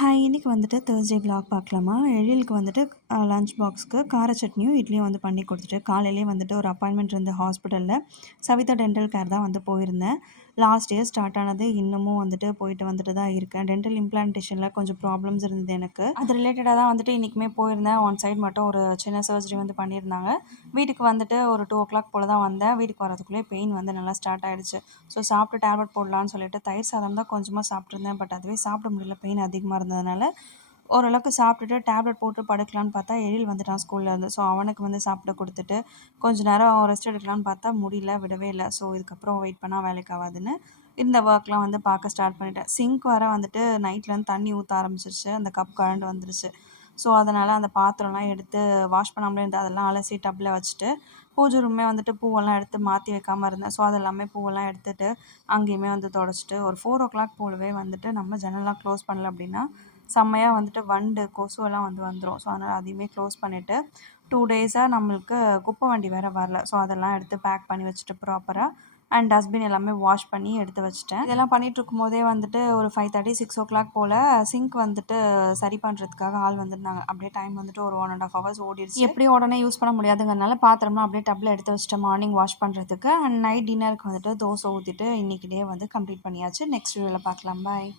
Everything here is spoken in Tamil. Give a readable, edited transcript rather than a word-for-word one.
ஹாய்! இன்னைக்கு வந்துட்டு தேர்ஸ்டே விலாக் பார்க்கலாமா? எழிலுக்கு வந்துட்டு லஞ்ச் பாக்ஸ்க்கு கார சட்னியும், இட்லியும் வந்து பண்ணி கொடுத்துட்டு, காலையிலேயே வந்துட்டு ஒரு அப்பாயின்மெண்ட் இருந்த ஹாஸ்பிட்டல்ல சவிதா டென்டல் கேர் தான் வந்து போயிருந்தேன். லாஸ்ட் இயர் ஸ்டார்ட் ஆனது இன்னமும் வந்துட்டு போயிட்டு வந்துட்டு தான் இருக்கேன். டென்டல் இம்ப்ளான்டேஷன்ல கொஞ்சம் ப்ராப்ளம்ஸ் இருந்தது எனக்கு. அது ரிலேட்டடா தான் வந்துட்டு இன்றைக்குமே போயிருந்தேன். ஒன் சைடு மட்டும் ஒரு சின்ன சர்ஜரி வந்து பண்ணியிருந்தாங்க. வீட்டுக்கு வந்துட்டு ஒரு 2:00 போல தான் வந்தேன். வீட்டுக்கு வரதுக்குள்ளே பெயின் வந்து நல்லா ஸ்டார்ட் ஆயிடுச்சு. ஸோ சாப்பிட்டு டேப்லெட் போடலான்னு சொல்லிட்டு தயிர் சாதம் தான் கொஞ்சமாக சாப்பிட்ருந்தேன். பட் அதுவே சாப்பிட முடியல, பெயின் அதிகமாக இருந்ததுனால. ஓரளவுக்கு சாப்பிட்டுட்டு டேப்லெட் போட்டு படுக்கலான்னு பார்த்தா எழில் வந்துட்டான் ஸ்கூல்லேருந்து. ஸோ அவனுக்கு வந்து சாப்பிட கொடுத்துட்டு கொஞ்ச நேரம் ரெஸ்ட் எடுக்கலான்னு பார்த்தா முடியல, விடவே இல்லை. ஸோ இதுக்கப்புறம் வெயிட் பண்ணால் வேலைக்கு ஆகாதுன்னு இந்த ஒர்க்லாம் வந்து பார்க்க ஸ்டார்ட் பண்ணிட்டேன். சிங்க் வர வந்துட்டு நைட்லேருந்து தண்ணி ஊற்ற ஆரம்பிச்சிருச்சு. அந்த கப் கழண்டு வந்துருச்சு. ஸோ அதனால் அந்த பாத்திரம்லாம் எடுத்து வாஷ் பண்ணாமலே இருந்து அதெல்லாம் அலசி டப்பில் வச்சுட்டு, பூஜை ரூமே வந்துட்டு பூவெல்லாம் எடுத்து மாற்றி வைக்காமல் இருந்தேன். ஸோ அதெல்லாமே பூவெல்லாம் எடுத்துகிட்டு அங்கேயுமே வந்து தொடச்சிட்டு ஒரு 4:00 போலவே வந்துட்டு நம்ம ஜன்னல்லாம் க்ளோஸ் பண்ணல அப்படின்னா செம்மையா வந்துட்டு வண்டு, கொசுவெல்லாம் வந்து வந்துரும். ஸோ அதனால் அதையுமே க்ளோஸ் பண்ணிவிட்டு 2 டேஸாக நம்மளுக்கு குப்பை வண்டி வேறு வரல. ஸோ அதெல்லாம் எடுத்து பேக் பண்ணி வச்சுட்டு ப்ராப்பராக அண்ட் டஸ்ட்பின் எல்லாமே வாஷ் பண்ணி எடுத்து வச்சுட்டேன். இதெல்லாம் பண்ணிகிட்ருக்கும்போதே வந்துட்டு ஒரு 5:30, 6:00 போல் சிங்க் வந்துட்டு சரி பண்ணுறதுக்காக ஆள் வந்திருந்தாங்க. அப்படியே டைம் வந்துட்டு ஒரு 1½ ஹவர்ஸ் ஓடிடுச்சு. எப்படியும் உடனே யூஸ் பண்ண முடியாதுங்கிறதுனால பாத்திரம்லாம் அப்படியே டப்பில் எடுத்து வச்சுட்டேன் மார்னிங் வாஷ் பண்ணுறதுக்கு. அண்ட் நைட் டின்னருக்கு வந்துட்டு தோசை ஊற்றிட்டு இன்றைக்கி டே வந்து கம்ப்ளீட் பண்ணியாச்சு. நெக்ஸ்ட் வீடியோவில் பார்க்கலாம். பாய்.